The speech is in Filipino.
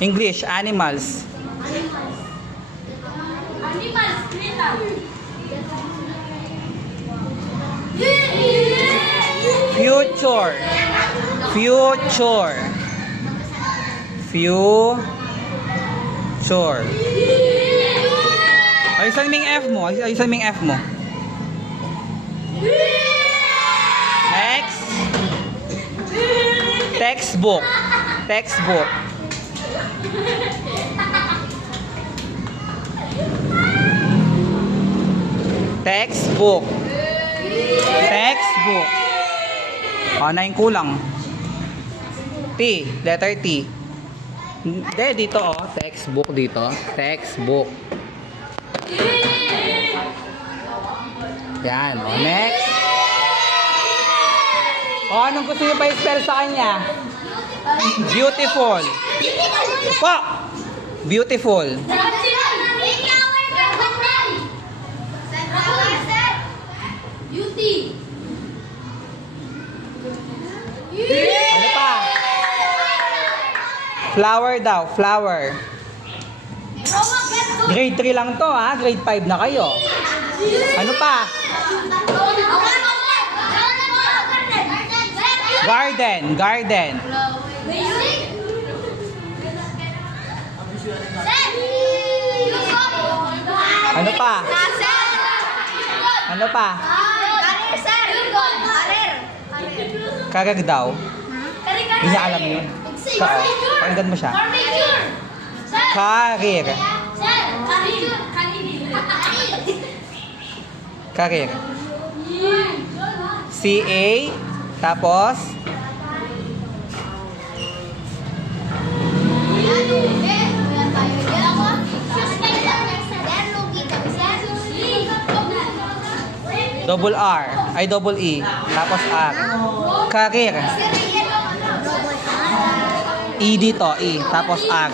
English, animals. Animals, creature. Future. Future. Future. Ayusan mo yung F mo. Ayusan mo yung F mo. Next. Textbook. Textbook. Textbook. Textbook. O, na yung kulang. T. Letter T. Hindi, dito o. Textbook dito. Textbook. Yan. O, next. O, anong gusto nyo pa i-spell sa kanya? Beautiful. Po! Beautiful. Beauty. Ano pa? Flower daw. Flower. Grade 3 lang to ha. Grade 5 na kayo. Ano pa? Garden. Garden. Ano pa? Ano pa? Kagag daw. Hindi niya alam yun. Pakinggan mo siya. Career. Career. C-A. Tapos? Double R. Ay, double E. Tapos R. Career. E dito. E. Tapos R.